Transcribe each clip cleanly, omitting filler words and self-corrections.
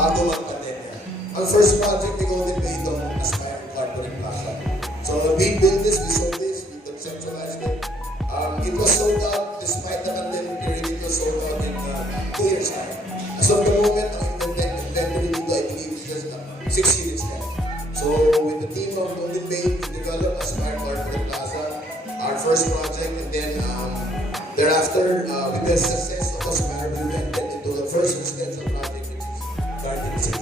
bago mag-pandemya. Ang first project ni Golden Bay itong Aspire Corporate Plaza. So we built this, we sold this, we conceptualized it. It was sold out despite the pandemic period. It was sold out in 2 years time. As of the moment, ang inventory dito, I believe, is just 6 units left. So with the team of Golden Bay, we developed Aspire Corporate Plaza, our first project, and then thereafter, with the success of Aspire, we went into the first residential project, which is Garden City.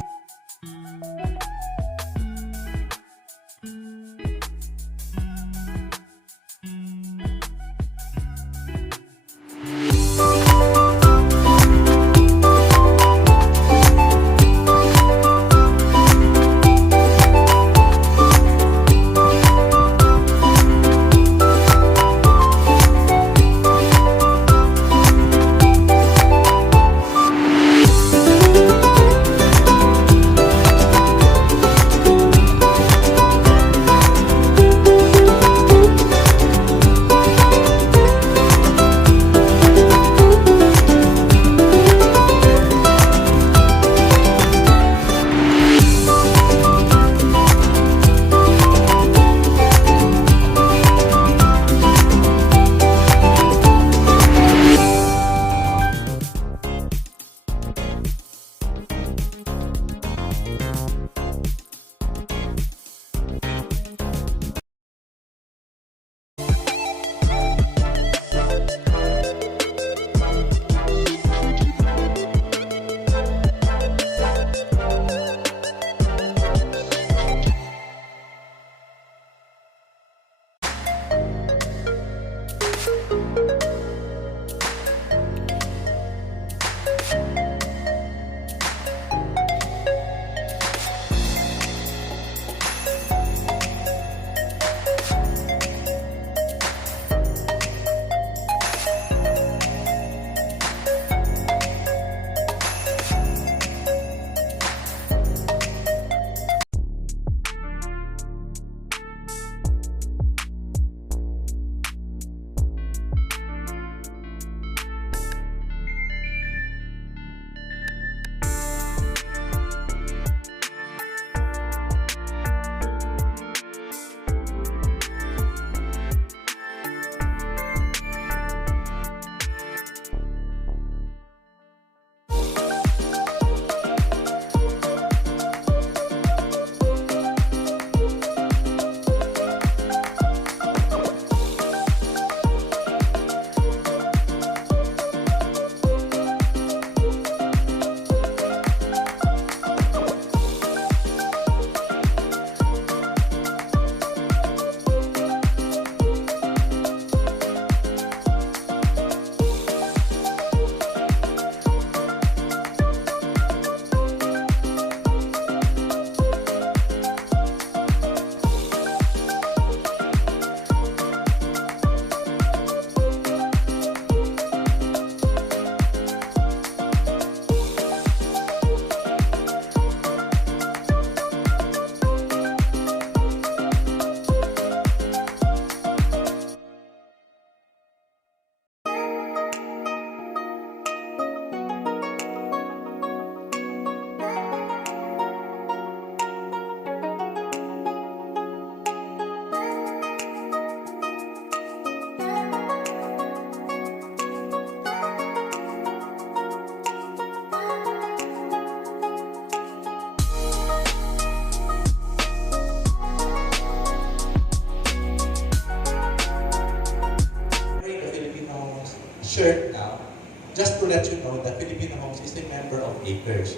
Shirt now, just to let you know that Filipino Homes is a member of Acres.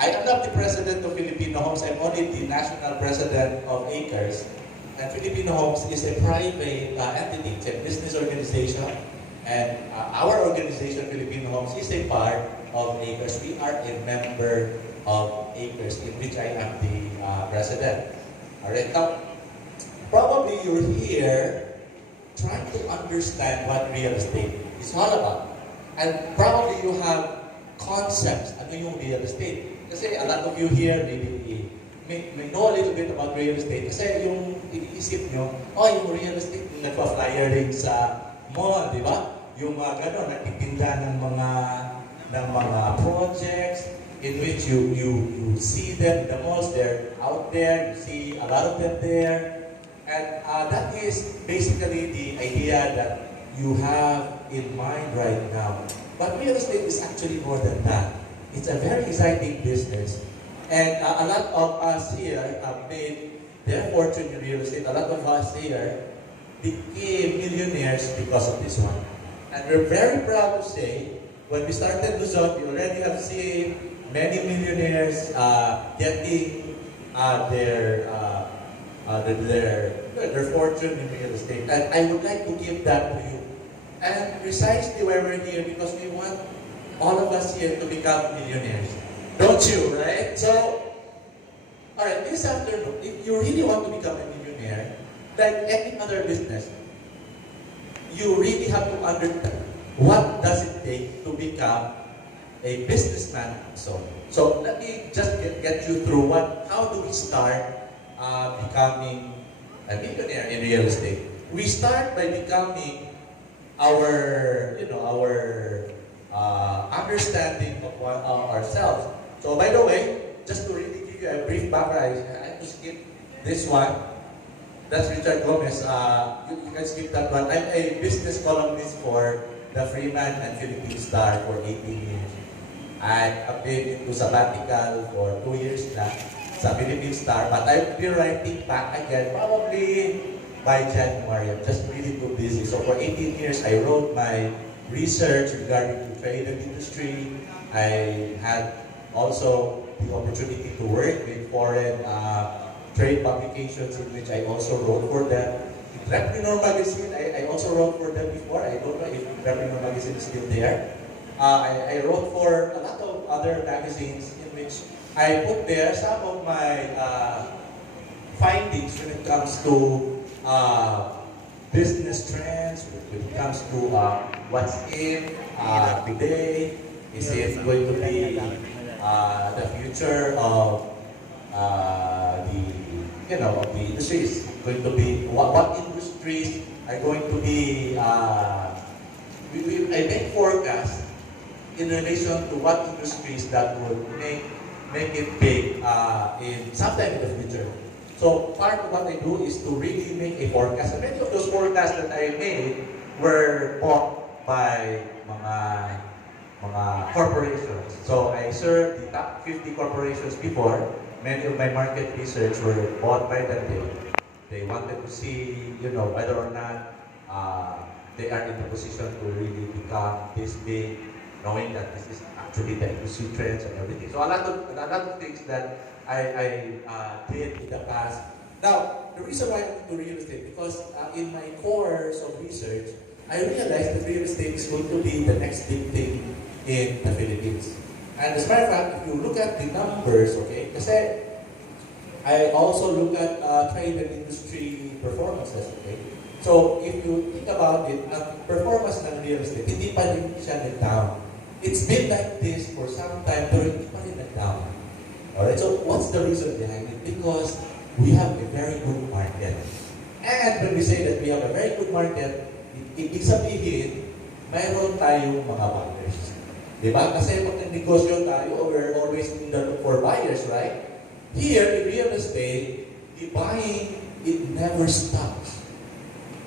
I am not the president of Filipino Homes, I'm only the national president of Acres. And Filipino Homes is a private entity, it's a business organization. And our organization, Filipino Homes, is a part of Acres. We are a member of Acres, in which I am the president. Alright, now, probably you're here trying to understand what real estate is all about. And probably you have concepts, ano yung real estate. Kasi a lot of you here may know a little bit about real estate. Kasi yung iniisip nyo, yung real estate, yung nagpa-flyer rin sa mall, di ba? Yung mga gano'n, nagtitinda ng mga projects, in which you see them in the malls, they're out there, you see a lot of them there. And that is basically the idea that you have in mind right now. But real estate is actually more than that. It's a very exciting business. And a lot of us here have made their fortune in real estate. A lot of us here became millionaires because of this one. And we're very proud to say, when we started Luzon, we already have seen many millionaires getting their fortune in real estate. And I would like to give that to you. And precisely why we're here, because we want all of us here to become millionaires. Don't you, right? So, alright, this afternoon, if you really want to become a millionaire, like any other business, you really have to understand what does it take to become a businessman. So let me just get you through how do we start becoming a millionaire in real estate. We start by becoming our understanding of ourselves. So by the way, just to really give you a brief background, I have to skip this one. That's Richard Gomez. You can skip that one. I'm a business columnist for the Freeman and Philippine Star for 18 years. I've been into sabbatical for 2 years na sa Philippine Star, but I'll be writing back again probably by January. I'm just really too busy. So for 18 years, I wrote my research regarding the trade and industry. I had also the opportunity to work with foreign trade publications in which I also wrote for them. Entrepreneur Magazine, I also wrote for them before. I don't know if Entrepreneur Magazine is still there. I wrote for a lot of other magazines in which I put there some of my findings when it comes to business trends, when it comes to what's in today. Is it going to be the future of the industries? Going to be what industries are going to be? I make forecasts in relation to what industries that would make it big in sometime in the future. So part of what I do is to really make a forecast. And many of those forecasts that I made were bought by mga corporations. So I served the top 50 corporations before. Many of my market research were bought by them. They wanted to see, whether or not they are in the position to really become this big, knowing that this is actually the industry trends and everything. So a lot of things that I did in the past. Now, the reason why I'm into real estate, because in my course of research, I realized that real estate is going to be the next big thing in the Philippines. And as a matter of fact, if you look at the numbers, okay, kasi I also look at trade and industry performances, okay? So if you think about it, ang performance ng real estate, hindi pa rin siya nag-down. It's been like this for some time, pero hindi pa rin nag-down. Alright, so what's the reason behind it? Because we have a very good market. And when we say that we have a very good market, ibig sabihin, mayroon tayong mga buyers. Diba? Kasi pag nag-negosyo tayo, we're always in the look for buyers, right? Here, in real estate, the buying, it never stops.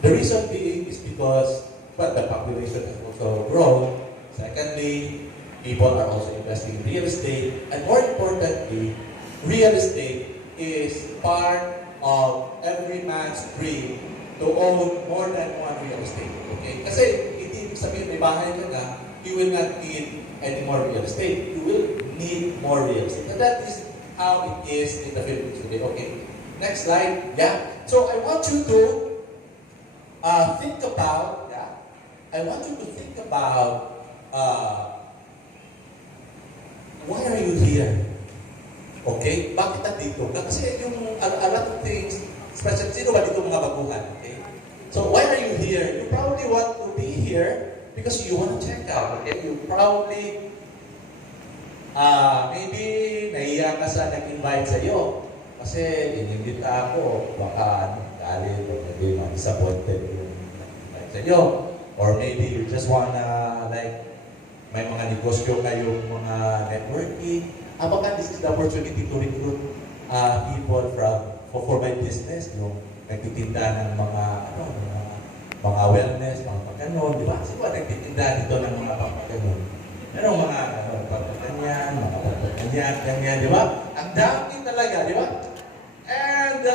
The reason being is because, the population has also grown. Secondly, people are also investing in real estate. And more importantly, real estate is part of every man's dream to own more than one real estate. Okay? Kasi, hindi ibig sabihin, may bahay ka na, you will not need any more real estate. You will need more real estate. And that is how it is in the Philippines today. Okay, next slide. Yeah. So I want you to think about, why are you here? Okay? Bakit nandito? Kasi yung a lot of things, especially sino ba dito mga baguhan? Okay? So why are you here? You probably want to be here because you want to check out, okay? You probably, maybe nahiya ka sa nag-invite sa iyo. Kasi inimbita ako, baka galit, o maybe disappointed yung nag-invite sa iyo. Or maybe you just wanna, may mga negosyo kayong mga networking. baka this is the opportunity to recruit people for my business, yung nagtitinda ng mga, mga wellness, mga pagkanon, di ba? Kasi ba, nagtitinda dito ng mga pagkanon. Merong mga, pagkakanyan, mga pagkakanyan, ganyan, di ba? Ang dami talaga, di ba? And,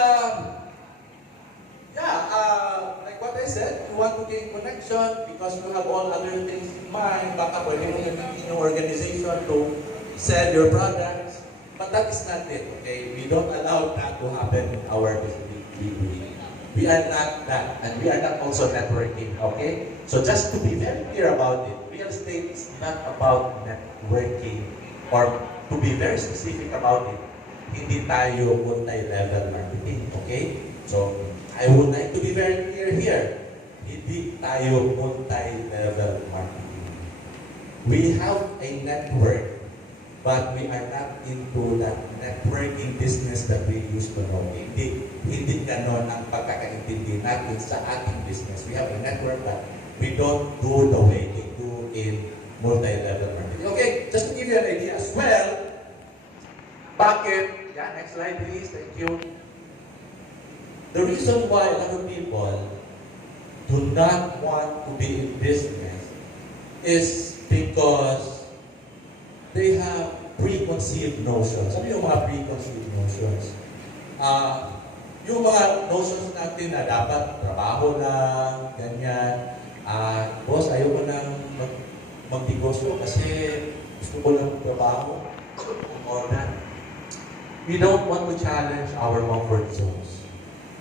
like what I said, you want to gain connection because you have all other things in mind. Baka pwede mo gamitin yung organization to sell your products. But that is not it, okay? We don't allow that to happen in our business. We are not that, and we are not also networking, okay? So just to be very clear about it, real estate is not about networking, or to be very specific about it, hindi tayo multi-level marketing, okay? So, I would like to be very clear here, hindi tayo multi-level marketing. We have a network, but we are not into that networking business that we used to know. Hindi ganon ang pagkakaintindi natin sa ating business. We have a network, but we don't do the way they do in multi-level marketing. Okay, just to give you an idea as well, bakit? Yeah, next slide please, thank you. The reason why a lot of people do not want to be in business is because they have preconceived notions. Ano yung mga preconceived notions? Yung mga notions natin na dapat trabaho lang, ganyan. Boss, ayaw ko nang mag-negosyo kasi gusto ko lang trabaho. Or that. We don't want to challenge our comfort zones.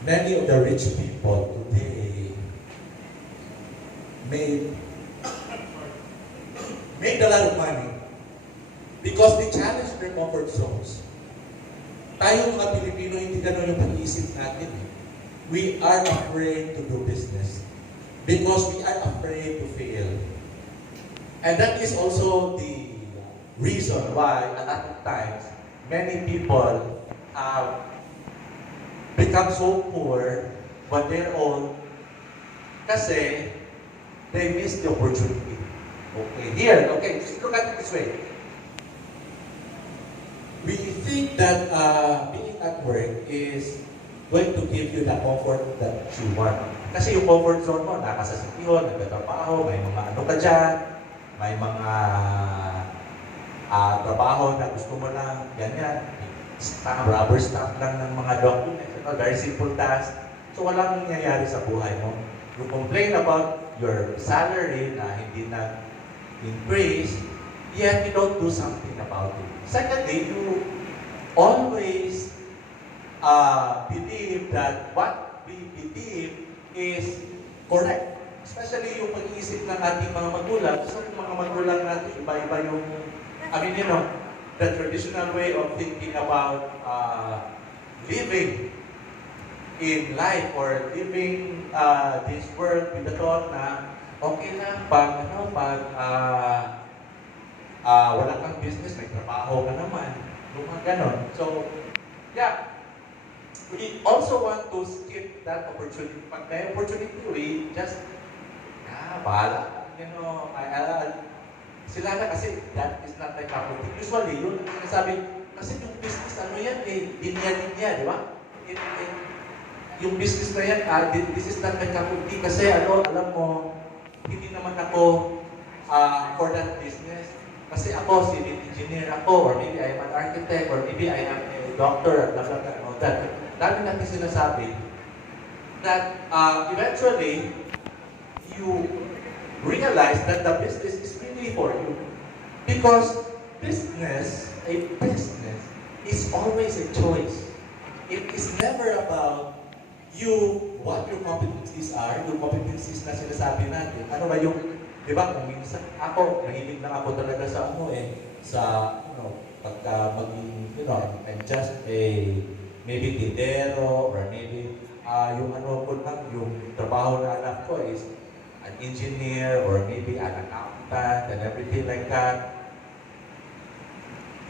Many of the rich people today made a lot of money because they challenged their comfort zones. Tayo mga Pilipino, hindi ganun yung pag-iisip natin. We are afraid to do business because we are afraid to fail. And that is also the reason why a lot of times many people have become so poor on their own kasi they miss the opportunity. Okay, here, okay, just look at it this way. We think that being at work is going to give you the comfort that you want. Kasi yung comfort zone mo, nasa sitio, nagtatrabaho, may mga ano ka dyan, may mga trabaho na gusto mo lang, ganyan. Rubber stamp lang ng mga documents, very simple task. So walang nangyayari sa buhay mo. You complain about your salary na hindi na increase, yet you don't do something about it. Secondly, you always believe that what we believe is correct. Especially yung pag-iisip ng ating mga magulang. So yung mga magulang natin, iba-iba yung, the traditional way of thinking about living in life or living this world with the thought na okay lang pag wala kang business, may trabaho ka naman. Yung mga ganon. So, yeah. We also want to skip that opportunity. Pag may opportunity, we just, bahala. Sila na kasi that is not like a usually, yun ang sinasabi, kasi yung business, yan, linya-linya, di ba? Yung business na yan, this is not like a kasi alam mo, hindi naman ako for that business. Kasi ako, civil engineer ako, or maybe I am an architect, or maybe I am a doctor, blah, blah, blah, all that. Dami natin sinasabi that eventually, you realize that the business is really for you. Because a business is always a choice. It is never about you, what your competencies are, yung competencies na sinasabi natin. Ano ba yung, di ba, kung minsan ako, nahilig lang ako talaga sa pagka maging, I'm just a, maybe tindero, or maybe, yung trabaho na anak ko is an engineer, or maybe an accountant, and everything like that.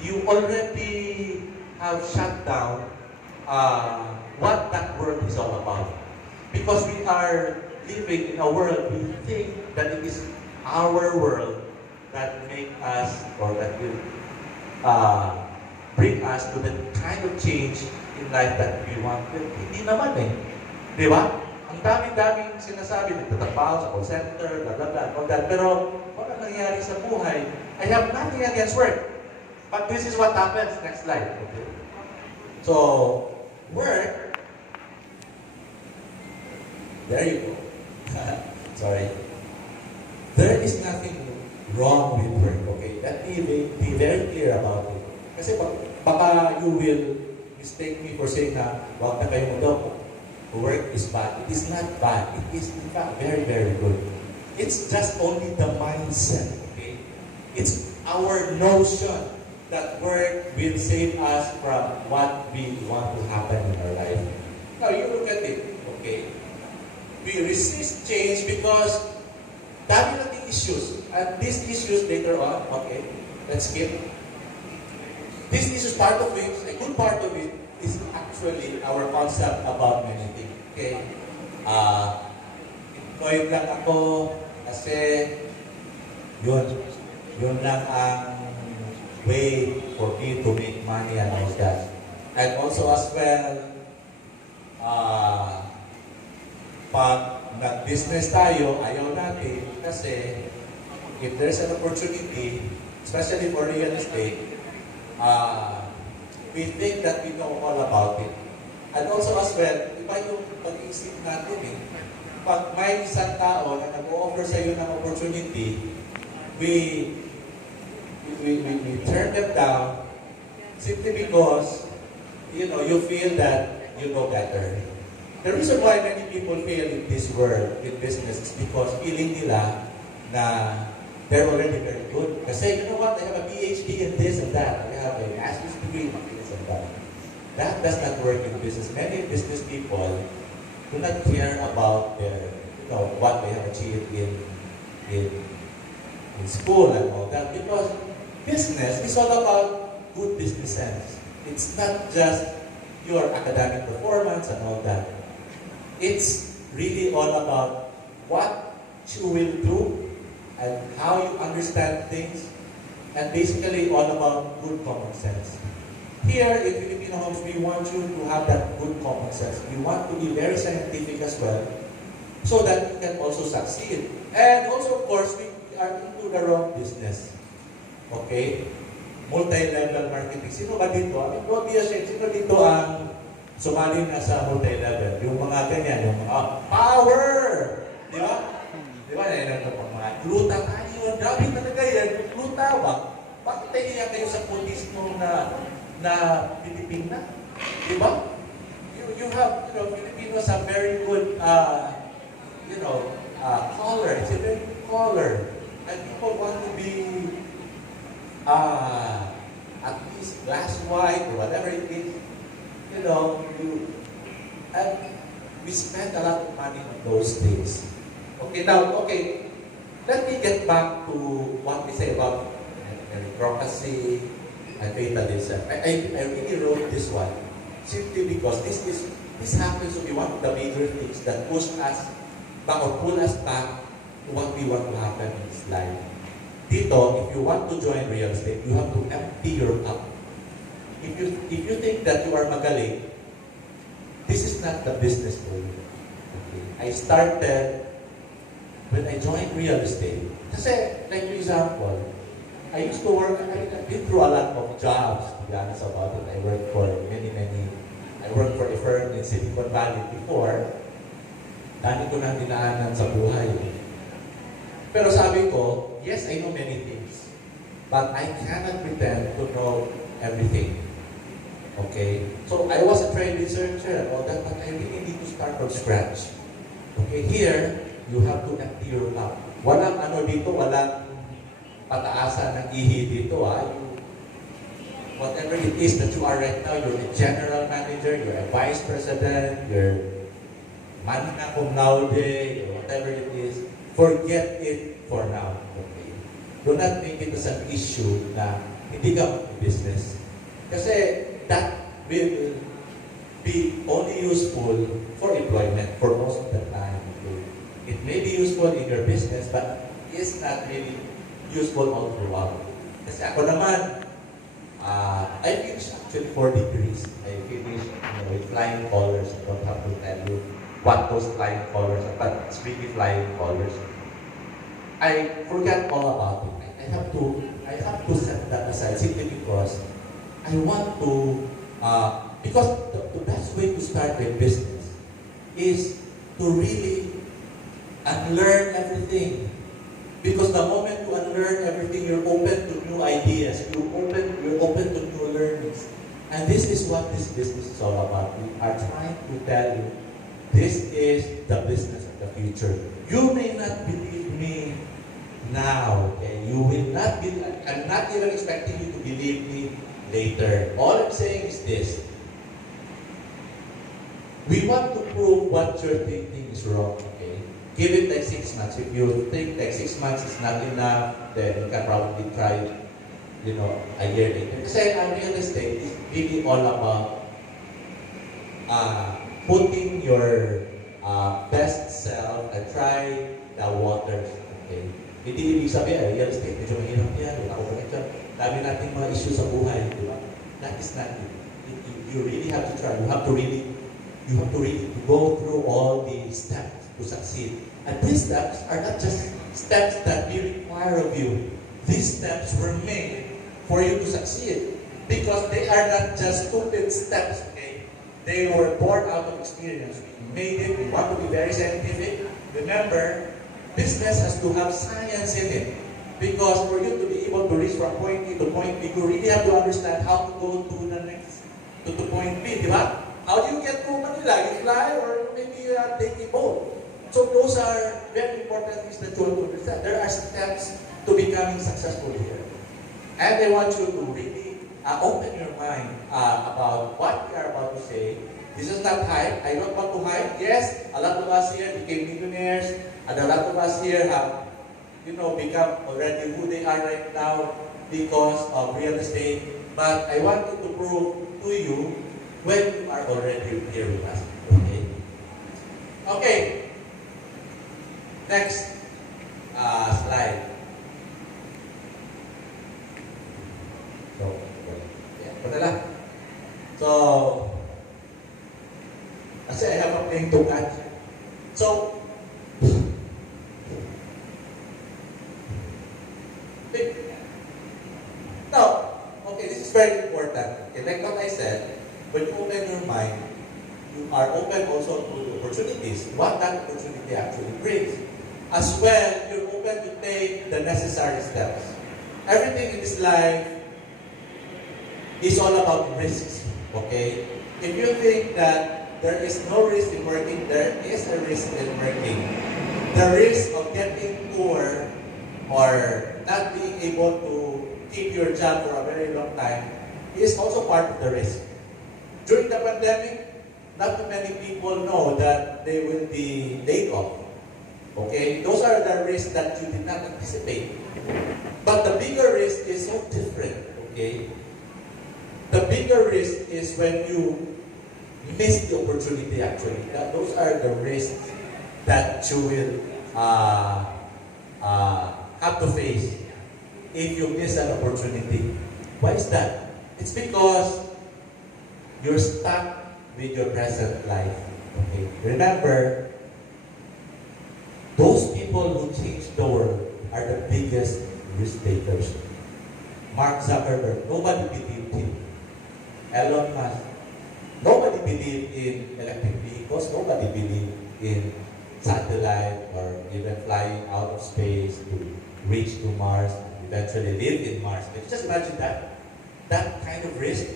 You already have shut down what that world is all about. Because we are living in a world, we think that it is our world that make us, or that will bring us to the kind of change in life that we want. Hindi naman eh. Di ba? Ang daming-daming sinasabi, nagtatrabaho sa call center, blah, blah, blah, all that. Pero wala nangyayari sa buhay. I have nothing against work. But this is what happens. Next slide. Okay. So, work, there you go. Sorry. There is nothing wrong with work, okay? Let me be very clear about it. Kasi baka you will mistake me for saying na wag na kayo mag-dopo. Work is bad. It is not bad. It is in fact very, very good. It's just only the mindset, okay? It's our notion that work will save us from what we want to happen in our life. Now, you look at it, okay? We resist change because dami nating issues. And these issues later on, okay, let's skip. This issues, part of it, a good part of it, is actually our concept about many things. Okay? Employed lang ako kasi yun lang ang way for me to make money and all that. And also as well, pag nag-business tayo, ayaw natin kasi if there's an opportunity, especially for real estate, we think that we know all about it. And also as well, iba yung pag-iisip natin eh. Pag may isang tao na nag-o-offer sa iyo ng opportunity, we turn them down simply because, you know, you feel that you know better. The reason why many people fail in this world, in business, is because feeling nila na they're already very good. Kasi, you know what, I have a PhD in this and that. I have a master's degree in this and that. That does not work in business. Many business people do not care about their, you know, what they have achieved in school and all that. Because business is all about good business sense. It's not just your academic performance and all that. It's really all about what you will do and how you understand things, and basically all about good common sense. Here in Filipino homes, we want you to have that good common sense. We want to be very scientific as well, so that you can also succeed. And also, of course, we are into the wrong business. Okay? Multi-level marketing. Sino ba dito? I mean, don't be ashamed. Sino dito ang sumali na sa multi-level? Yung mga ganyan, yung mga power! Di ba? Di ba? Yan ang mga gluta tayo. Grabe talaga yan. Gluta ba? Bakit tayo kayo sa pulismo na Pilipina? Di ba? You have, you know, Filipinos have very good, you know, color. It's a very good color. And people want to be at least glass white or whatever it is. You know, and we spend a lot of money on those things. Okay, now, okay, let me get back to what we say about meritocracy and fatalism. I really wrote this one simply because this happens to be one of the major things that push us back or pull us back to what we want to happen in this life. Dito, if you want to join real estate, you have to empty your cup. If you think that you are magaling, this is not the business for you. Okay. I started when I joined real estate. Kasi, like for example, I used to work, I've been through a lot of jobs, to be honest about it. I worked for I worked for a firm in Silicon Valley before. Dami ko nang dinaanan sa buhay. Pero sabi ko, yes, I know many things. But I cannot pretend to know everything. Okay? So, I was a trained researcher and all that, but I really need to start from scratch. Okay? Here, you have to empty your cup. Walang ano dito, walang pataasan ng ihi dito, whatever it is that you are right now, you're a general manager, you're a vice president, you're magna cum laude, or whatever it is, forget it for now. Okay? Do not make it as an issue na hindi ka business. Kasi that will be only useful for employment for most of the time. Okay? It may be useful in your business, but it's not really useful all throughout. Kasi ako naman, I finished actually 4 degrees. I finished with flying colors. I don't have to tell you what those flying colors are, but it's really flying colors. I forgot all about it. I have to set that aside simply because I want to, because the best way to start a business is to really unlearn everything. Because the moment you unlearn everything, you're open to new ideas. You're open to new learnings. And this is what this business is all about. We are trying to tell you, this is the business of the future. You may not believe me now, okay? You will not be, I'm not even expecting you to believe me later. All I'm saying is this. We want to prove what you're thinking is wrong, okay? Give it like 6 months. If you think like 6 months is not enough, then you can probably try, a year later. Kasi real estate is really all about putting your best self and try the waters, okay? Hindi ibig sabihin, real estate, medyo mahirap yan, wala ko pa ito. Dami nating mga issues sa buhay, di ba? That is not it. You really have to try. You have to really go through all the steps to succeed. And these steps are not just steps that we require of you. These steps were made for you to succeed. Because they are not just stupid steps, okay? They were born out of experience. We made it. We want to be very scientific. Remember, business has to have science in it. Because for you to be able to reach from point A to point B, you really have to understand how to go to the next, to point B, di ba? How do you get to Manila? You fly or maybe take a boat. So those are very important things that you want to understand. There are steps to becoming successful here. And I want you to really open your mind about what we are about to say. This is not hype. I don't want to hype. Yes, a lot of us here became millionaires. And a lot of us here have, become already who they are right now because of real estate. But I want to prove to you when you are already here with us. Okay? Okay. Next slide. So, yeah, So, kasi I have a thing to catch. So, now, okay, this is very important. Okay, like what I said, when you open your mind, you are open also to the opportunities, what that opportunity actually brings. As well, you're open to take the necessary steps. Everything in this life is all about risks, okay? If you think that there is no risk in working, there is a risk in working. The risk of getting poor or not being able to keep your job for a very long time is also part of the risk. During the pandemic, not too many people know that they will be laid off. Okay? Those are the risks that you did not anticipate. But the bigger risk is so different. Okay? The bigger risk is when you miss the opportunity actually. Those are the risks that you will have to face if you miss an opportunity. Why is that? It's because you're stuck with your present life. Okay? Remember, those people who change the world are the biggest risk takers. Mark Zuckerberg, nobody believed him. Elon Musk, nobody believed in electric vehicles, nobody believed in satellite or even flying out of space to reach to Mars and eventually live in Mars. Can you just imagine that? That kind of risk.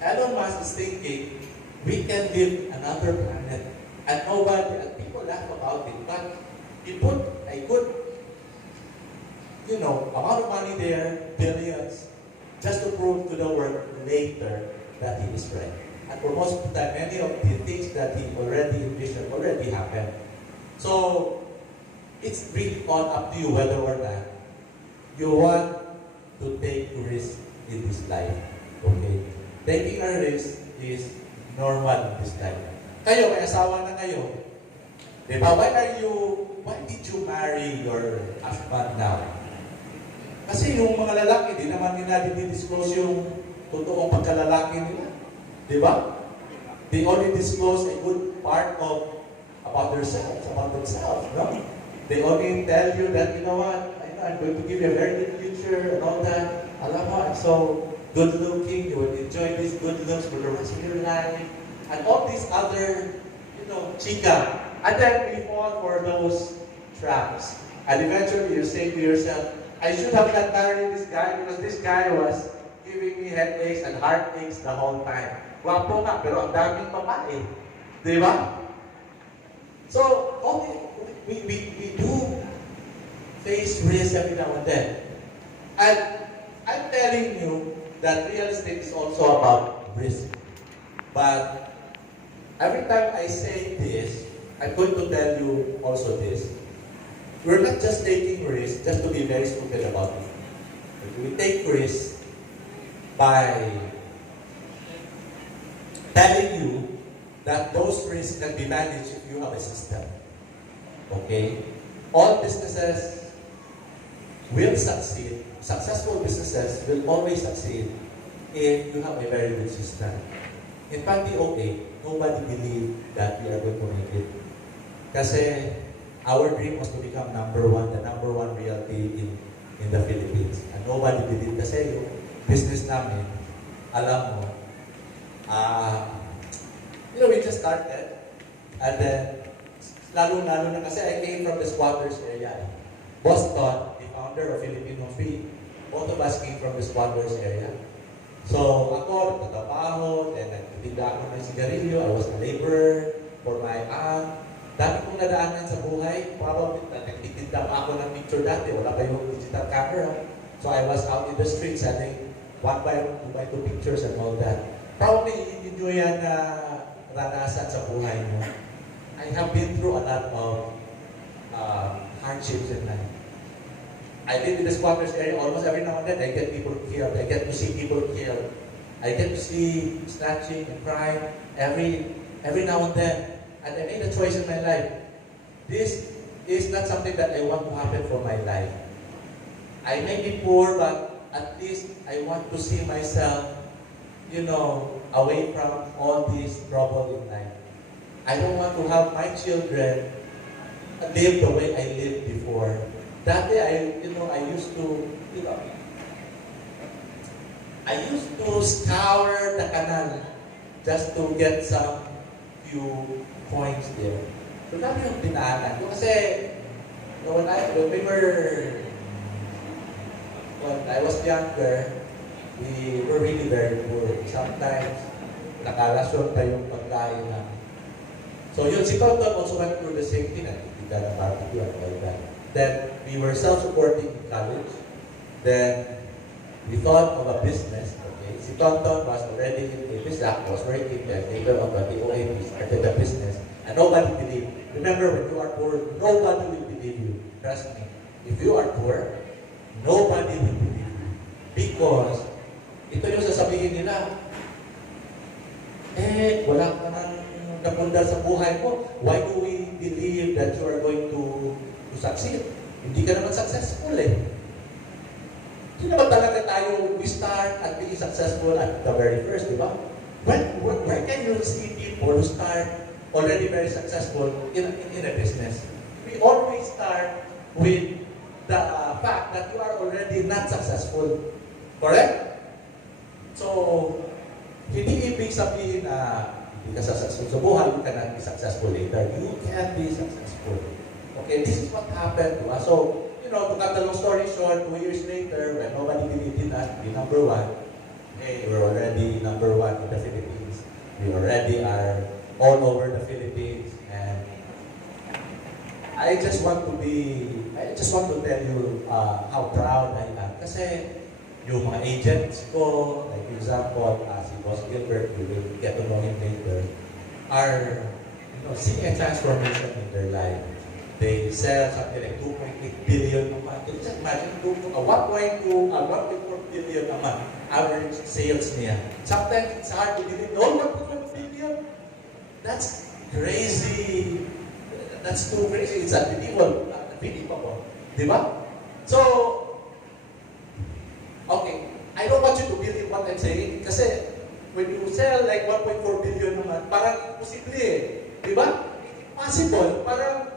Elon Musk is thinking, we can live another planet. And nobody, and people laugh about it, but he put a good, amount of money there, billions, just to prove to the world later that he is right. And for most of the time, many of the things that he already envisioned already happened. So, it's really all up to you whether or not you want to take risks in this life. Okay? Taking a risk is normal in this life. Kayo, may asawa na kayo. Diba? Why did you marry your husband now? Kasi yung mga lalaki, di naman nila disclose yung totoong pagkalalaki nila. Di ba? They only disclose a good part of about themselves, no? They only tell you that, you know what, I'm going to give you a very good future and all that. Alam mo, I'm so good looking, you will enjoy these good looks for the rest of your life. And all these other, chika. And then we fall for those traps. And eventually you say to yourself, I should have not married this guy because this guy was giving me headaches and heartaches the whole time. Wapo nga, pero ang daming babae. Di ba? So, we do face risk every now and then. And I'm telling you that real estate is also about risk. But every time I say this, I'm going to tell you also this. We're not just taking risks just to be very stupid about it. We take risks by telling you that those risks can be managed if you have a system. Okay? All businesses will succeed. Successful businesses will always succeed if you have a very good system. In 2008, nobody believed that we are going to make it. Kasi our dream was to become the number one realty in the Philippines. And nobody believed kasi yung business namin, alam mo, we just started. And then, lalo na kasi I came from the squatters area. Boston, the founder of Filipino Free, both of us came from the squatters area. So, ako, nagtatrabaho, then nagtitinda ako ng sigarilyo, I was a laborer for my aunt. Dami kong nadaanan sa buhay, probably nagtitinda pa ako ng picture dati, wala pa yung digital camera. So, I was out in the street selling 1x2 pictures and all that. Probably, hindi nyo yan ranasan sa buhay mo. I have been through a lot of hardships in life. I live in the squatters area almost every now and then. I get people killed. I get to see people killed. I get to see snatching and crime every now and then. And I made a choice in my life. This is not something that I want to happen for my life. I may be poor, but at least I want to see myself, away from all this trouble in life. I don't want to have my children live the way I lived before. Dati, I used to scour the canal just to get some few coins there. So, dami yung dinaanan ko. Kasi, when I was younger, we were really very poor. Sometimes, nakalasyon pa yung pagkain namin. So, si Tonton also went through the same thing. Hindi ka na barbecue and all that. Then, we were self-supporting in college. Then, we thought of a business. Okay, si Tonton was already in a business. I was working there. Later on, the OA, we started a business. And nobody believed. Remember, when you are poor, nobody will believe you. Trust me. If you are poor, nobody will believe you. Because, ito yung sasabihin nila, wala ka nang napundar sa buhay mo. Why do we believe that you are going to succeed? Hindi ka naman successful eh. Hindi naman talaga tayo, we start at being successful at the very first, di ba? Where can you see people who start already very successful in a business? We always start with the fact that you are already not successful. Correct? So, hindi ibig sabihin na hindi ka successful sa buhay, you cannot be successful later. You can be successful. Okay, this is what happened to us. So, to cut the long story short, 2 years later, when nobody believed in us to be number one, we're already number one in the Philippines. We already are all over the Philippines. And I just want to tell you how proud I am. Kasi yung mga agents ko, like for example, si Boss Gilbert, you will get to know him later, are seeing a transformation in their life. They sell something like 2.8 billion a month. Just imagine, 1.4 billion a month, average sales niya. Sometimes it's hard to believe, 1.4 billion? That's crazy. That's too crazy. It's unbelievable. Di ba? So, say, kasi when you sell like 1.4 billion naman, parang imposible eh. Di ba? Impossible. Parang,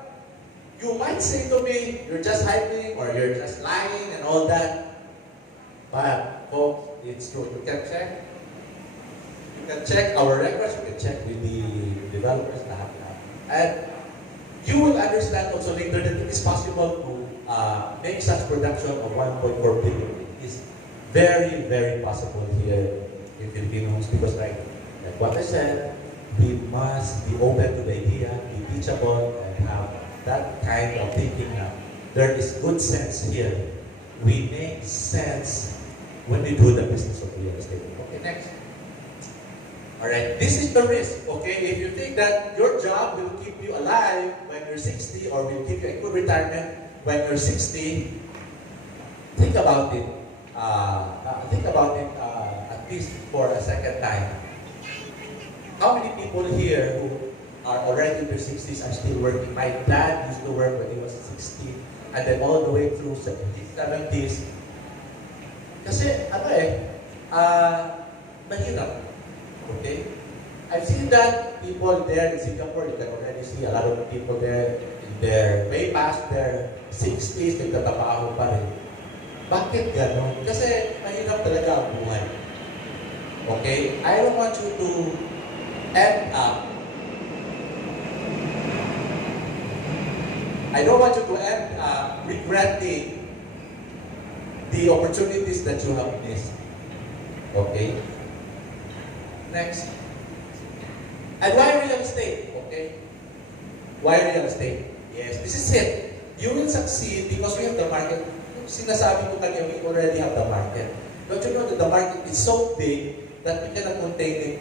you might say to me, you're just hyping or you're just lying and all that. But, folks, it's true. You can check. You can check our records. You can check with the developers. And you will understand also later that it is possible to make such production of 1.4 billion. It is very, very possible here in Filipinos because like what I said, we must be open to the idea, be teachable, and have that kind of thinking now. There is good sense here. We make sense when we do the business of real estate. Okay, next. Alright, this is the risk, okay? If you think that your job will keep you alive when you're 60 or will give you a good retirement when you're 60, think about it. At least for a second time. How many people here who are already in their 60s are still working? My dad used to work when he was 60 and then all the way through 70s. Kasi, mahirap. Okay? I've seen that people there in Singapore, you can already see a lot of people there in their way past their 60s, nagtatrabaho pa rin. Bakit gano'n? Kasi mahirap talaga ang buhay. Okay? I don't want you to end up regretting the opportunities that you have missed. Okay? Next. And why real estate? Okay? Why real estate? Yes, this is it. You will succeed because we have the market. Sinasabi ko kanina, we already have the market. Don't you know that the market is so big that we cannot contain it?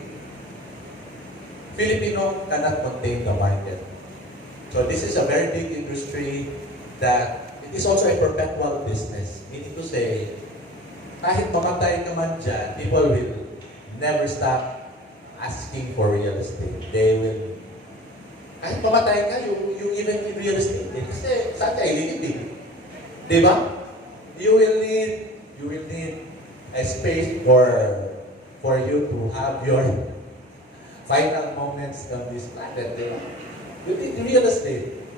Filipino cannot contain the market. So this is a very big industry that it is also a perpetual business. Meaning to say, kahit mamatay naman dyan, people will never stop asking for real estate. They will, kahit mamatay ka, you even need real estate. Kasi saan ka ililibig? Di ba? You will need a space for you to have your final moments on this planet. Di ba? You need real estate.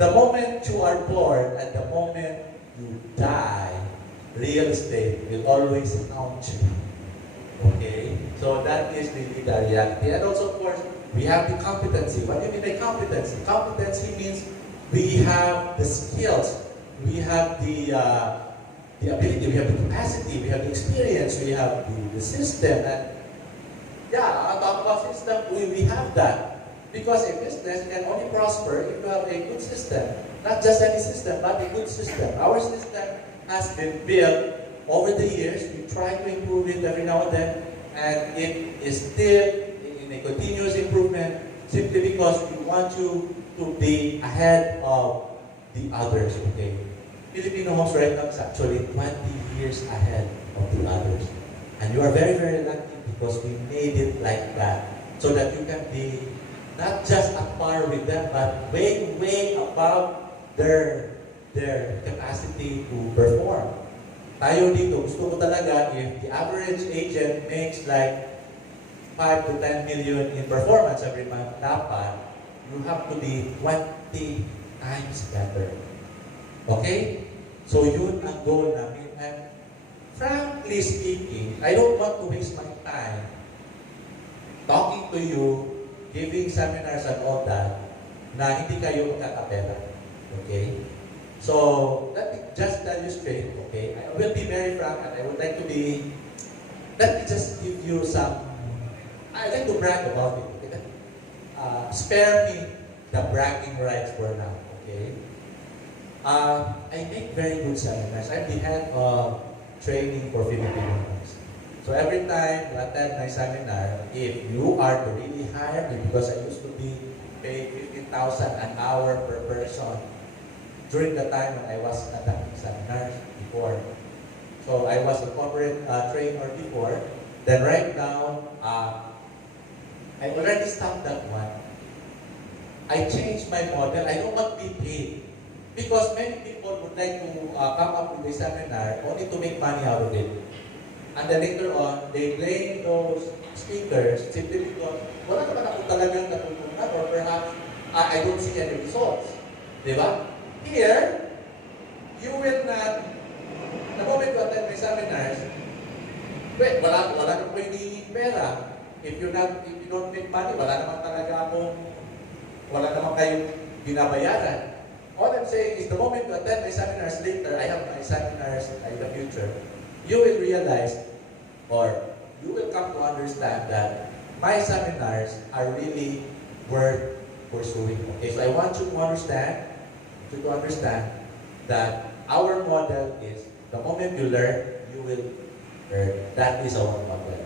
The moment you are born and the moment you die, real estate will always haunt you. Okay? So that is really the reality. And also, of course, we have the competency. What do you mean by competency? Competency means we have the skills, we have the ability, we have the capacity, we have the experience, we have the system. And yeah, I'll talk about system. We have that. Because a business can only prosper if you have a good system. Not just any system, but a good system. Our system has been built over the years. We try to improve it every now and then. And it is still in a continuous improvement simply because we want you to be ahead of the others. Okay? Filipino homes right now is actually 20 years ahead of the others. And you are very, very lucky because we made it like that. So that you can be not just at par with them, but way, way above their capacity to perform. Tayo dito, gusto ko talaga, if the average agent makes like 5 to 10 million in performance every month, dapat, you have to be 20 times better. Okay? So yun ang goal namin. And frankly speaking, I don't want to waste my time talking to you, giving seminars and all that, na hindi kayo magkakapera. Okay? So, let me just tell you straight, okay? I will be very frank and I would like to be, let me just give you some, I like to brag about it. Okay? Spare me the bragging rights for now, okay? I make very good seminars. I'm the head of training for Filipinos. So every time you attend my seminar, if you are to really hire me, because I used to be paid 15,000 an hour per person during the time when I was attending seminars before. So I was a corporate trainer before. Then right now, I already stopped that one. I changed my model. I don't want to be paid. Because many people would like to come up with a seminar only to make money out of it. And then later on, they blame those speakers simply because wala naman ako talagang natutunan or perhaps I don't see any results. Di ba? Here, you will not, the moment you attend my seminars, wait, wala naman ko hinihingi pera. If you don't make money, wala naman kayong binabayaran. All I'm saying is the moment you attend my seminars later, I have my seminars in the future, you will realize or you will come to understand that my seminars are really worth pursuing. Okay, so I want you to understand that our model is the moment you learn, you will earn. That is our model.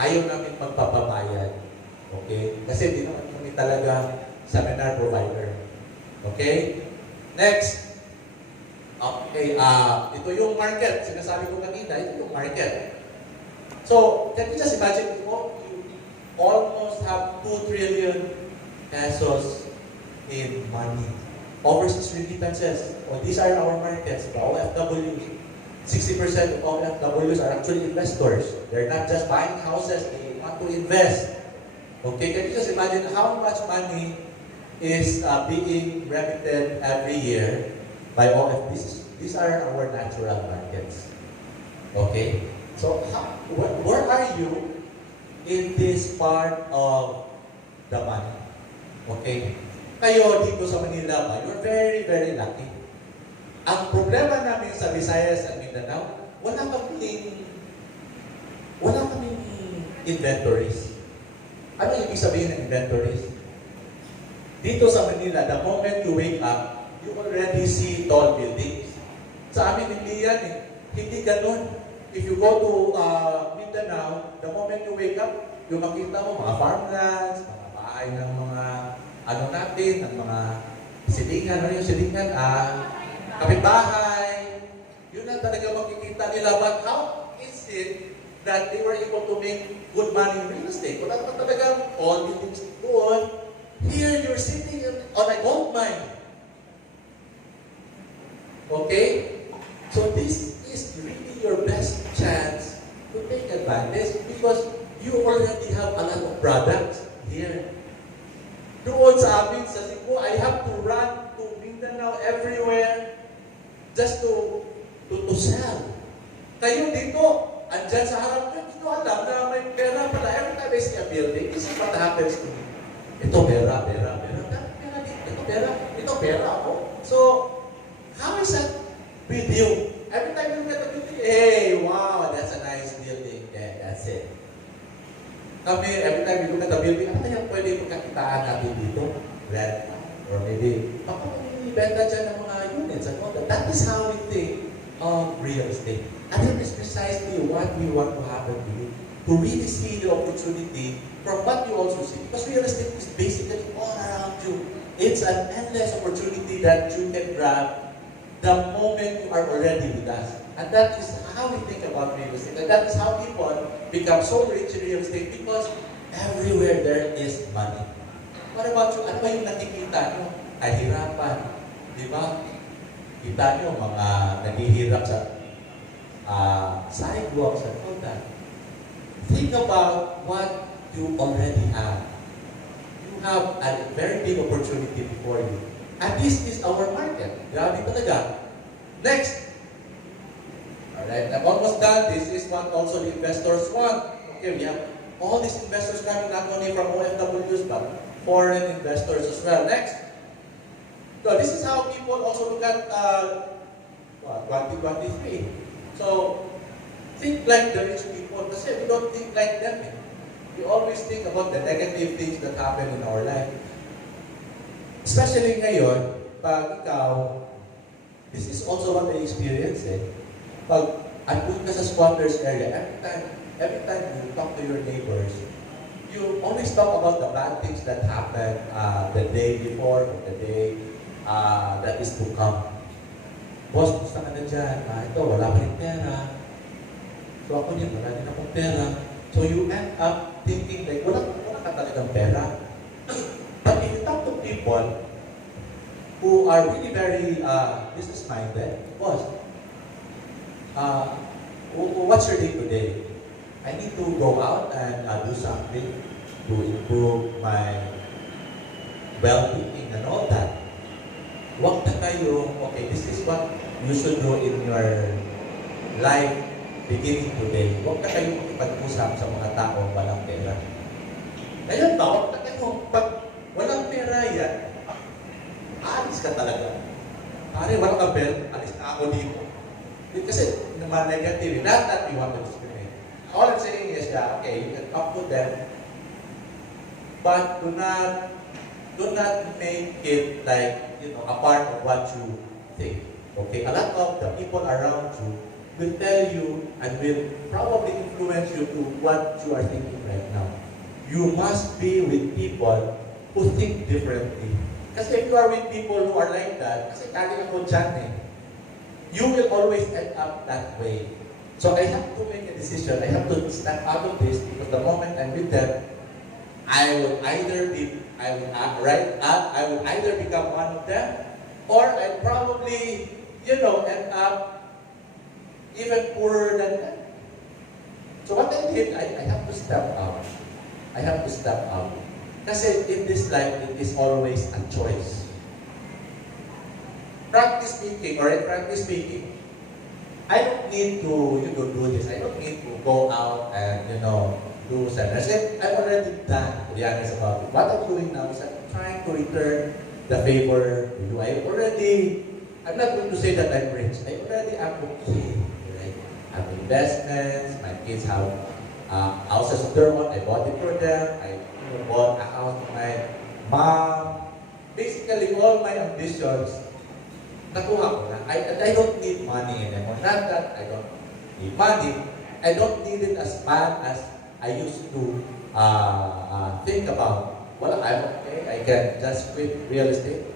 Ayaw namin magpapabayad. Okay? Kasi hindi naman kami talaga seminar provider. Okay? Next. Okay, ito yung market. Sinasabi ko kanina, ito yung market. So, can you just imagine, you almost have 2 trillion pesos in money. Overseas remittances. Oh, these are our markets, the OFWs. 60% of OFWs are actually investors. They're not just buying houses, they want to invest. Okay, can you just imagine how much money is being remitted every year by OFWs? These are our natural markets. Okay, so where are you in this part of the money? Okay, kayo dito sa Manila ba, you're very, very lucky. Ang problema namin sa Visayas at Mindanao, wala kaming inventories. Ano ibig sabihin ng inventories? Dito sa Manila, the moment you wake up, you already see tall buildings. Sa amin hindi yan eh. Hindi ganun. If you go to Mindanao, the moment you wake up, yung makita mo mga farmlands, mga bahay ng mga natin, ng mga silingan. Ano yung silingan? Kapitbahay. Yun na talaga makikita nila. But how is it that they were able to make good money in real estate? Wala naman talaga all buildings doon. Here, you're sitting on a gold mine. Okay? So this is really your best chance to take advantage because you already have a lot of products here. Doon sa amin, sa Cebu, I have to run to Mindanao everywhere just to sell. Kayo dito, andyan sa harap nyo, hindi nyo alam na may pera pala. Every time I see a building, this is what happens to me. Ito pera. Ito pera ako. So, how is that with you? Every time you get a building, hey, wow, that's a nice building. Yeah, that's it. Kami, every time we look at the building, ano kaya pwede pagkakitaan natin dito? Rent, or maybe, baka benta dyan ng mga units. That is how we think of real estate. And that is precisely what we want to happen to you. To really see the opportunity from what you also see. Because real estate is basically all around you. It's an endless opportunity that you can grab the moment you are already with us. And that is how we think about real estate. And that is how people become so rich in real estate because everywhere there is money. What about you? Ano ba yung nakikita nyo? Kahirapan. Di ba? Kita nyo mga naghihirap sa sidewalks and all that. Think about what you already have. You have a very big opportunity before you. And this is our market. Grabe talaga. Next. Alright, I'm almost done. This is what also the investors want. Okay, we have all these investors coming not only from OFWs but foreign investors as well. Next. So this is how people also look at 2023. So think like the rich people. Kasi we don't think like them. We always think about the negative things that happen in our life. Especially ngayon, pag ikaw, this is also what I experience Pag andun ka sa squatters area, every time you talk to your neighbors, you always talk about the bad things that happened the day before or the day that is to come. Boss, gusto ka na dyan. Ito, wala pa rin pera. So ako din, wala din akong pera. So you end up thinking like, wala ka talagang pera. But if you talk to people who are really very business-minded, boss, what's your day today? I need to go out and do something to improve my well-being and all that. Huwag na kayo, okay, this is what you should do in your life beginning today. Huwag na kayo makipag-usap sa mga taong walang pera. Ngayon ba, huwag na kayo, pag walang pera yan, aalis ka talaga. Pare, walang kang pera, alis na ako dito. Kasi naman negative, not that you want to discriminate. All I'm saying is that, okay, you can talk to them, but do not make it like, a part of what you think. Okay, a lot of the people around you will tell you and will probably influence you to what you are thinking right now. You must be with people who think differently. Kasi if you are with people who are like that, kasi galing ako dyan you will always end up that way. So I have to make a decision. I have to step out of this because the moment I'm with them, I will either become one of them, or I'll probably, end up even poorer than them. So what I did, I have to step out. I have to step out. Kasi in this life, it is always a choice. Frankly speaking, I don't need to do this. I don't need to go out and do seminars. I'm already done, to be honest about it. What I'm doing now is I'm trying to return the favor to you. I'm not going to say that I'm rich. I already am okay. Right? I have investments. My kids have houses of their own. I bought it for them. I bought a house for my mom. Basically, all my ambitions, nakuha ko na. I don't need money anymore. Not that I don't need money. I don't need it as bad as I used to think about. Well, I'm okay. I can just quit real estate.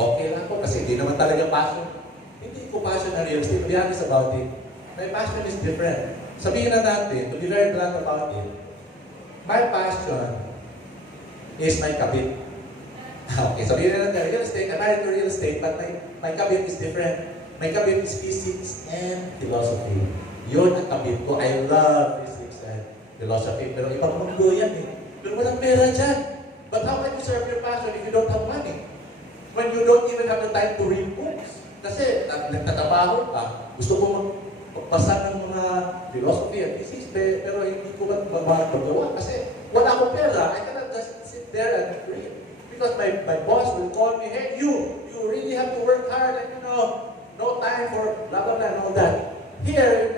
Okay lang po kasi hindi naman talaga passion. Hindi ko passion na real estate. To be honest about it, my passion is different. Sabihin na natin, to be very blunt about it, my passion is my kabit. Okay, sabihin na natin, real estate, I'm married to real estate, but my kabit is different. My kabit is physics and philosophy. Yun ang kabit ko. I love physics and philosophy. Pero ibang mundo yan Pero walang pera dyan. But how can you serve your passion if you don't have money? When you don't even have the time to read books. Kasi nagtatrabaho ka, gusto mo magpasa ng mga philosophy and physics, pero hindi ko magawa kasi wala akong pera. I cannot just sit there and read. Because my boss will call me, hey, you really have to work hard and no time for blah, blah, blah, and all that. Here,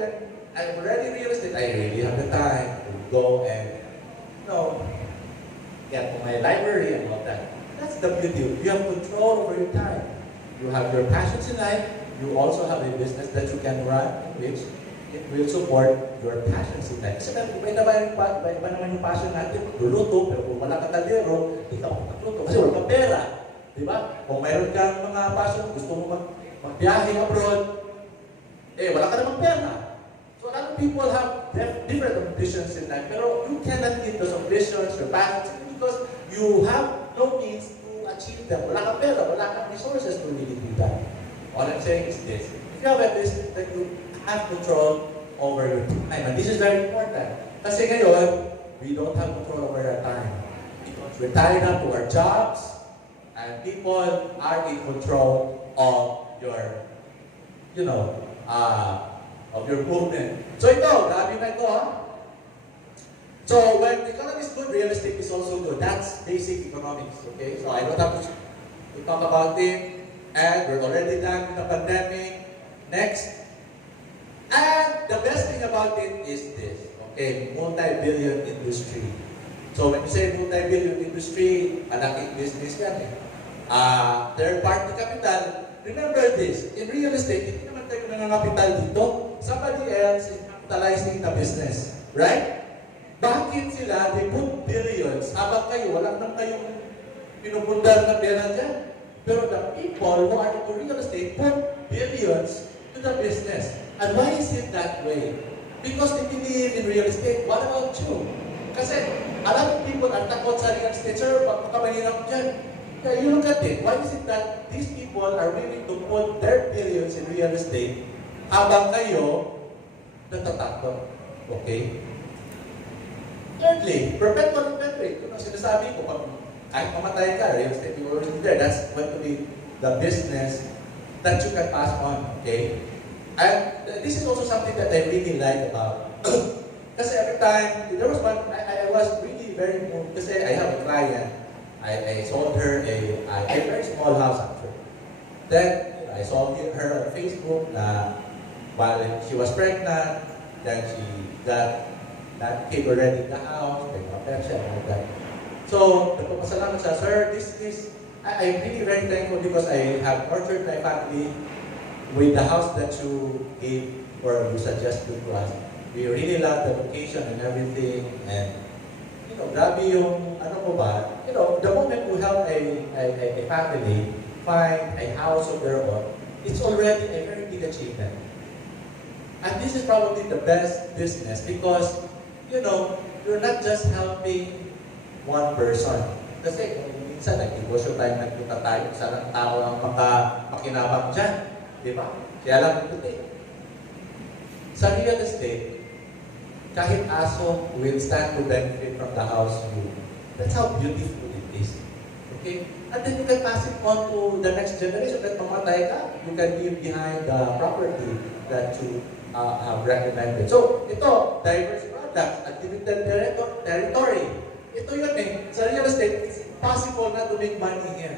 I'm already real estate. I really have the time to go and, get to my library and all that. That's the beauty. You have control over your time. You have your passions in life. You also have a business that you can run, which it will support your passions in life. Kasi iba naman yung passion natin. Luluto, pero kung wala kang kaldero, hindi ka magluto. Kasi wala kang pera. Diba? Kung mayroon kang mga passion, gusto mo magbiyahe abroad, wala ka namang pera. So a lot of people have different ambitions in life, pero you cannot get those ambitions or passions because you have no means to achieve them. Wala kang pera, wala kang resources to really do that. All I'm saying is this. If you have a business that you have control over your time, and this is very important. Kasi ngayon, we don't have control over our time. Because we're tied up to our jobs, and people are in control of your, of your movement. So ito, grabe na ito So when the economy is good, real estate is also good. That's basic economics, okay? So I don't have to talk about it. And we're already done with the pandemic. Next. And the best thing about it is this, okay? Multi-billion industry. So when you say multi-billion industry, malaking business yan third-party capital. Remember this, in real estate, hindi naman tayo nangangapital dito. Somebody else is capitalizing the business. Right? Bakit sila, they put billions, habang kayo, walang nang kayong pinupundar na pera dyan. Pero the people who are into real estate put billions to the business. And why is it that way? Because they believe in real estate. What about you? Kasi a lot of people are takot sa real estate. Sir, magkakamahirap dyan. Yeah, you look at it. Why is it that these people are willing to put their billions in real estate habang kayo, natatakot. Okay? Thirdly, perpetual inventory. Ito ang sinasabi ko, pag kahit mamatay ka, real estate, you're already there. That's going to be the business that you can pass on. Okay? And this is also something that I really like about. Kasi every time, there was one, I was really very moved kasi I have a client. I sold her a very small house actually. Then, I saw her on Facebook na while she was pregnant, then she got that kid already in the house, may mga pet siya, and all that. So, nagpapasalamat siya, sir, I'm really very thankful because I have nurtured my family with the house that you gave or you suggested to us. We really love the location and everything, and grabe yung, the moment we help a family find a house of their own, it's already a very big achievement. And this is probably the best business because, you're not just helping one person. Kasi kung minsan nag-negosyo tayo, nagpunta tayo, isa lang tao ang makinabang dyan. Di ba? Kaya lang ito Sa real estate, kahit aso will stand to benefit from the house view. That's how beautiful it is. Okay? And then you can pass it on to the next generation. That mamatay ka, you can leave behind the property that you have recommended. So, ito, diverse products, unlimited territory. Ito yun Sa real estate, it's possible na to make money here.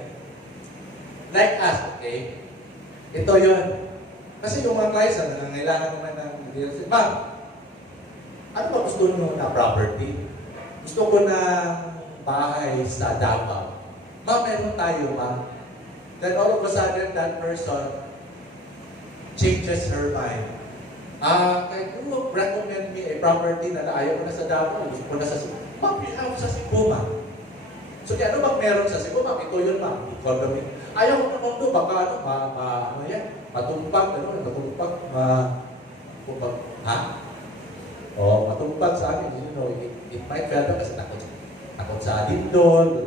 Like us, okay? Ito yun. Kasi yung mga clients na nangangailangan naman ng real estate. Ma'am, ano ba gusto nyo na property? Gusto ko na bahay sa Davao. Ma'am, meron tayo, ma'am. Then all of a sudden, that person changes her mind. Can you recommend me a property na ayaw ko na sa Davao, gusto ko na sa Cebu? Ma'am, you have sa Cebu, ma'am. So, ano bang meron sa Cebu, ma'am? Ito yun, ma'am. Ayaw ko naman doon, baka matumpag, matumpag sa akin, it might fail kasi takot sa lindol,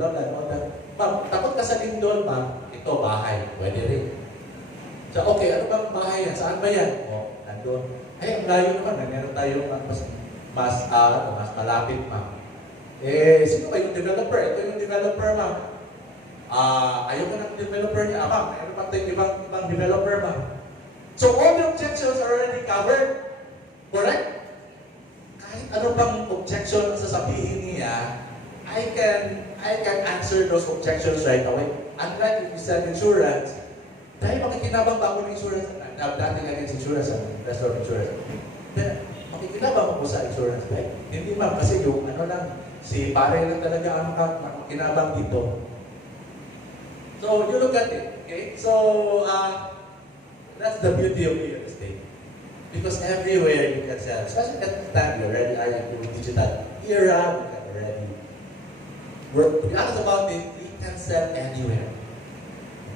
ma'am, takot ka sa lindol, ma'am, ito, bahay, pwede rin. So, okay, ano bang bahay yan? Saan ba yan? Nandun. Ay, ang layo naman, meron tayo mas malapit, ma'am. Sino ba yung developer? Ito yung developer, ma'am. Ayaw ka ng developer niya, ma'am. Mayroon pa tayong ibang developer, ma'am. So, all the objections are already covered. Correct? Kahit ano bang objection ang sasabihin niya, I can answer those objections right away. Unlike if you sell insurance, dahil makikinabang ba ako ng insurance? Dati against insurance, investor of insurance. Then, makikinabang ako sa insurance. Right? Hindi ma'am, kasi yung si pare lang talaga ang makikinabang dito. So, you look at it, okay? So, that's the beauty of real estate. Because everywhere you can sell, especially at the time, we already are in the digital era, we can already work. To be honest about it, we can sell anywhere.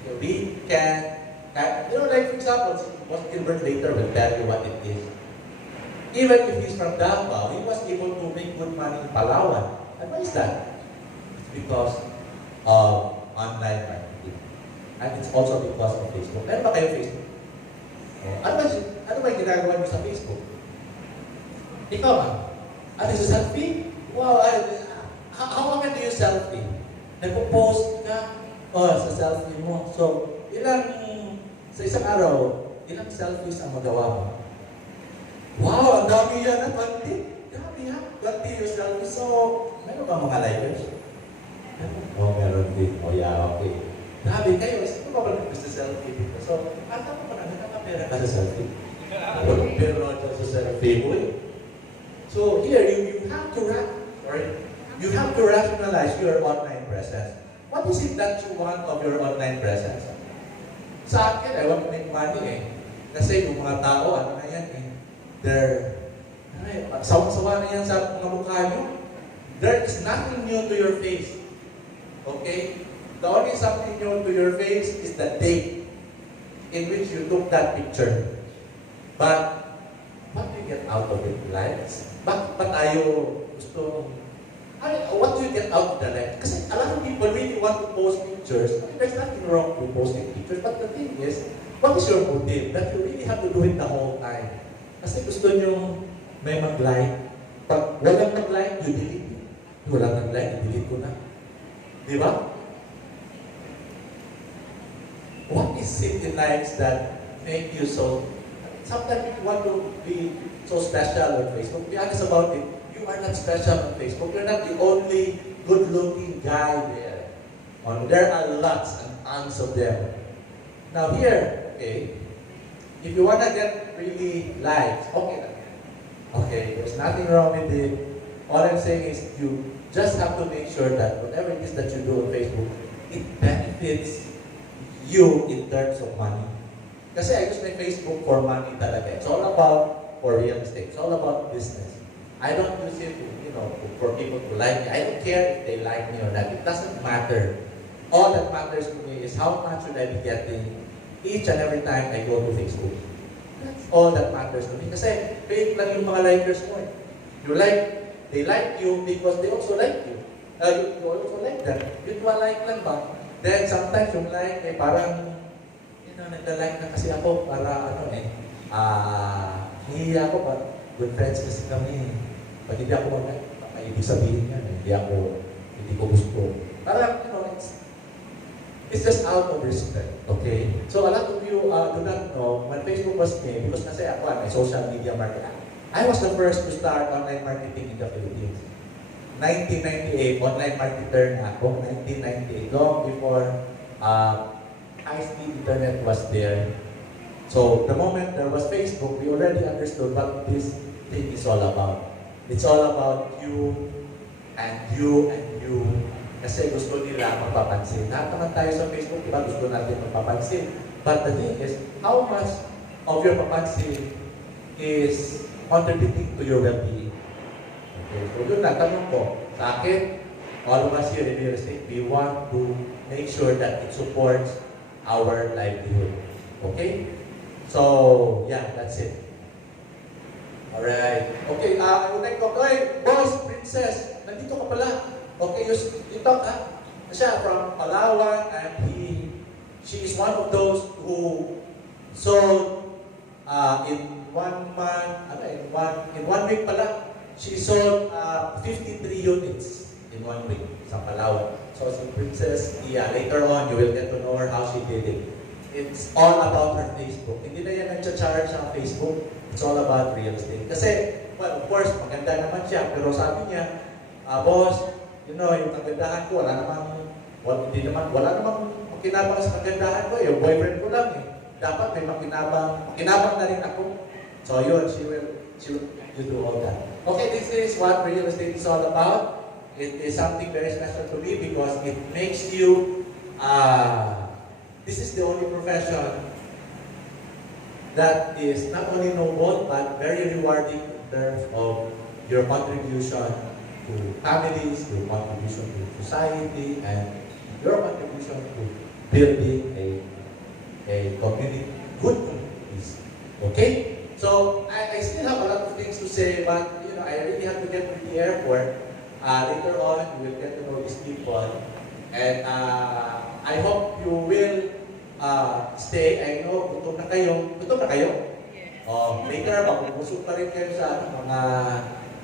Okay, we can, like for example, what Gilbert later will tell you what it is. Even if he's from Davao, he was able to make good money in Palawan. And why is that? It's because of online marketing. And it's also because of Facebook. Meron ba kayo Facebook? Ano ba yung ginagawa niyo sa Facebook? Ikaw ba? Sa selfie? Wow, how often do you selfie? Nagpo-post ka? Sa selfie mo. So, sa isang araw, ilang selfies ang magawa mo? Wow, ang dami yan, 20. Dami yan, 20 yung selfies. So, meron ba mga likers? Meron din. Okay. Dami kayo. Sino ba ba gusto selfie dito? So, tama pa na, nakapera ka sa selfie. Pero sa selfie mo So, here, you have to rationalize your online presence. What is it that you want of your online presence? Sa akin, I want to make money Kasi yung mga tao, sawa-sawa na yan sa mga mukha nyo. There is nothing new to your face. Okay? The only something new to your face is the date in which you took that picture. But, what do you get out of it? Likes? Bakit pa tayo gusto? What do you get out of the likes? Kasi a lot of people really want to post pictures. There's nothing wrong with posting pictures. But the thing is, what is your motive? That you really have to do it the whole time. Kasi gusto nyo may mag-like. Pag walang mag-like, you delete. Walang nag-like, delete ko na. Di ba? What is it in lives that make you so... Sometimes you want to be so special on Facebook. Be honest about it. You are not special on Facebook. You're not the only good-looking guy there. There are lots and tons of them. Now here, okay, if you want to get really likes, okay lang. Okay, there's nothing wrong with it. All I'm saying is you just have to make sure that whatever it is that you do on Facebook, it benefits you in terms of money. Kasi I use my Facebook for money talaga. It's all about for real estate. It's all about business. I don't use it to, for people to like me. I don't care if they like me or not. It doesn't matter. All that matters to me is how much should I be getting each and every time I go to Facebook. That's all that matters to me. Kasi fake lang yung mga likers mo eh. They like you because they also like you. You also like them. Yun ba like lang ba? Then sometimes yung like eh parang, nagda-like na kasi ako para hihiya ako pa. Good friends kasi kami. Pag hindi ako mag-like, may ibig sabihin yan. Hindi ko gusto. Parang, it's just out of respect, okay? So a lot of you do not know, when Facebook was made, because kasi ako, I'm a social media marketer. I was the first to start online marketing in the Philippines. 1998, online marketer na ako. 1998, long before high-speed internet was there. So the moment there was Facebook, we already understood what this thing is all about. It's all about you and you and you. Kasi gusto nila magpapansin. Lahat naman tayo sa Facebook, diba? Gusto natin magpapansin. But the thing is, how much of your papansin is contributing to your well-being? Okay, so yun na, tanong ko, sa akin, all of us here in real estate, we want to make sure that it supports our livelihood. Okay? So, yeah, that's it. Alright. Okay, I would like to, boss, princess, nandito ka pala. Okay, you talk, siya from Palawan, and she is one of those who sold in 1 month, in 1 week pala, she sold 53 units in 1 week sa Palawan. So si Princess Iya, later on, you will get to know her how she did it. It's all about her Facebook. Hindi na yan nag-charge sa Facebook. It's all about real estate. Kasi, well, of course, maganda naman siya, pero sabi niya, boss, yung kagandahan ko, wala namang makinabang sa kagandahan ko, yung boyfriend ko lang eh. Dapat may makinabang na rin ako. So yun, she will do all that. Okay, this is what real estate is all about. It is something very special to me because it makes you, this is the only profession that is not only noble, but very rewarding in terms of your contribution to families, your contribution to society, and your contribution to building a community, good communities. Okay? So, I still have a lot of things to say, but I really have to get to the airport. Later on, you will get to know these people. And I hope you will stay. I know, gutom na kayo. Gutom na kayo? Later, magpupusok pa rin kayo sa mga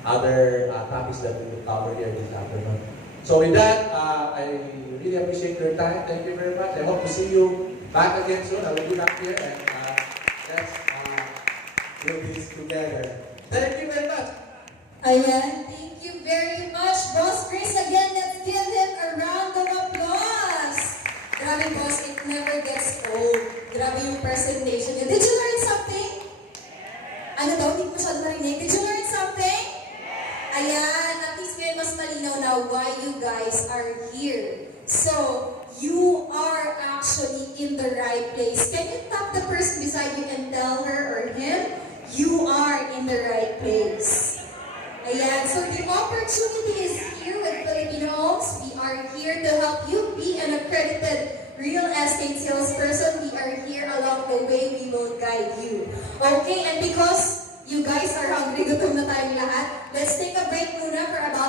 other topics that we will cover here this afternoon. So with that, I really appreciate your time. Thank you very much. I hope to see you back again soon. I will be back here and let's do this together. Thank you very much. Ayan, thank you very much, Boss Chris. Again, let's give him a round of applause. Grabe, Boss, it never gets old. Grabe yung presentation niya. Did you learn something? Ano daw? Hindi ko masyado narinig. Did you learn something? Ayan, at least ngayon mas malinaw na why you guys are here. So, you are actually in the right place. Can you tap the person beside you and tell her or him, you are in the right place. Ayan, so the opportunity is here with Filipino Homes. We are here to help you be an accredited real estate salesperson. We are here along the way. We will guide you. Okay, and because you guys are hungry, gutom na tayong lahat, let's take a break muna for about